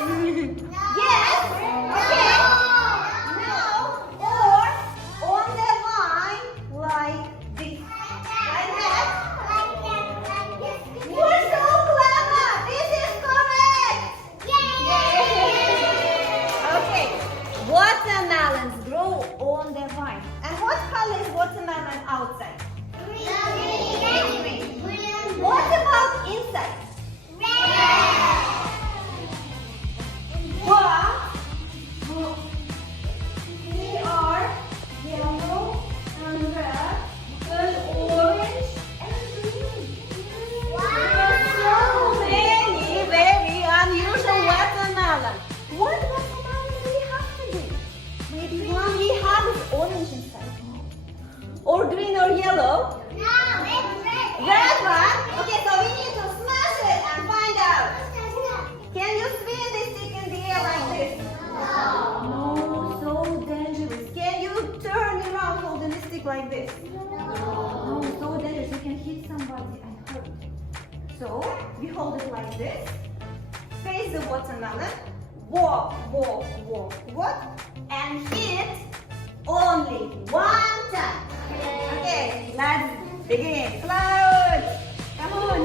Yes. Okay. No. Or on the line like this. Like that. You're so clever. This is correct. Okay. Watermelons grow on the vine. And what color is watermelon outside? Green. What about inside? But they are yellow and red and orange and green. So many very unusual watermelon. What watermelon do we have today? Maybe one we have is orange inside. Or green or yellow? Red one? Okay, so we need to smash it and find out. Can you spin this stick in the air like this? No, so dangerous. Can you turn around holding the stick like this? No, so dangerous. You can hit somebody and hurt. So we hold it like this. Face the watermelon. Walk, and hit only one time. Okay, let's begin. Float. Come on.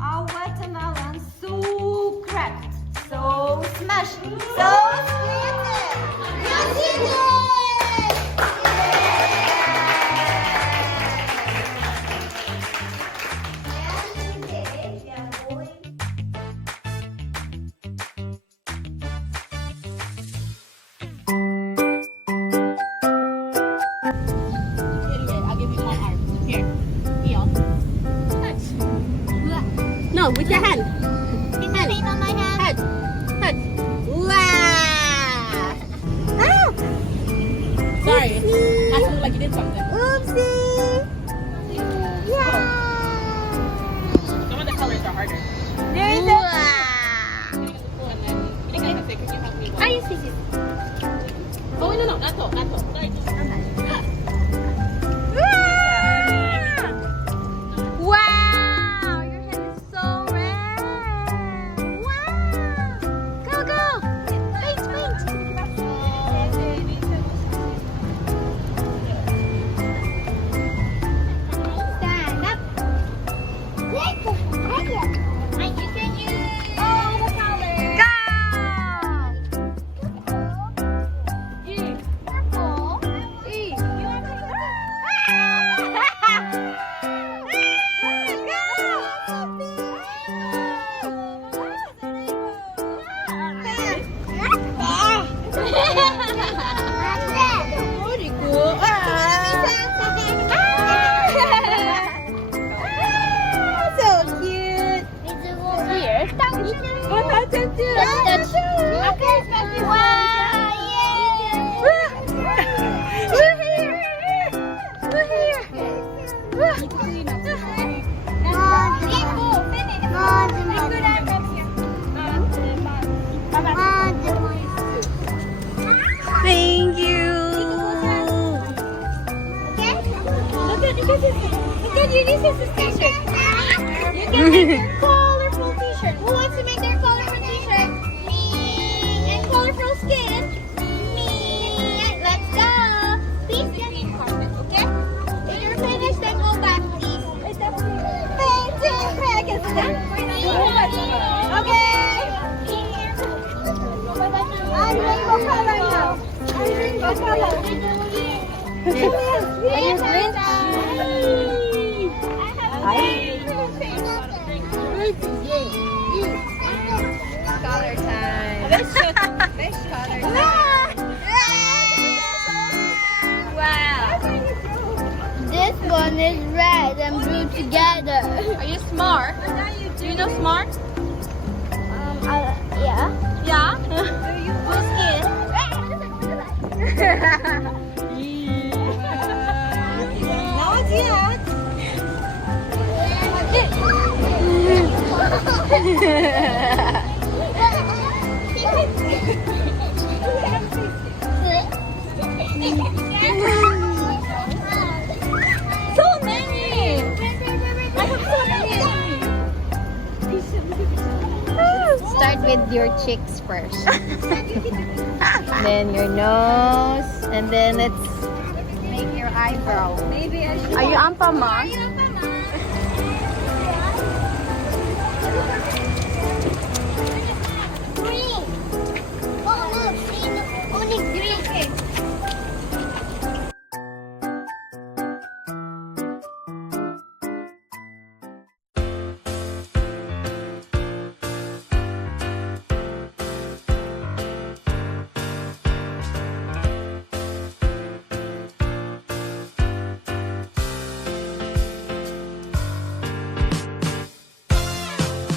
Our watermelon so cracked, so smashed, so sweet. You did it! And today we are going. I'll give you one arm. Here. Heel. Touch. No, with your hand. Hand. On my hand. Touch. Wow. Ah. Sorry. That looked like you did something. Oopsie! Yeah! Some of the colors are harder. There's a... Can you help me? Oh, no, not so. Sorry. Wow! Your head is so red! Wow! Go! Paint! Stand up! And you can use all the colors! Go! Purple! their colorful t-shirt? Who wants to make their colorful t-shirt? Me. And colorful skin? Me. Let's go. Please get in carpet, okay? When you're finished, then go back, please. Okay. I'm rainbow color now. I'm rainbow color. Are you Grinch? Color time. Fish color time. Wow. This one is red and blue together. Are you smart? Do you know smart? Yeah. Yeah. Blue skin. Not yet. So many. I have so many. Start with your cheeks first. Then your nose. And then let's make your eyebrow. Maybe I should. Are you Ampamon?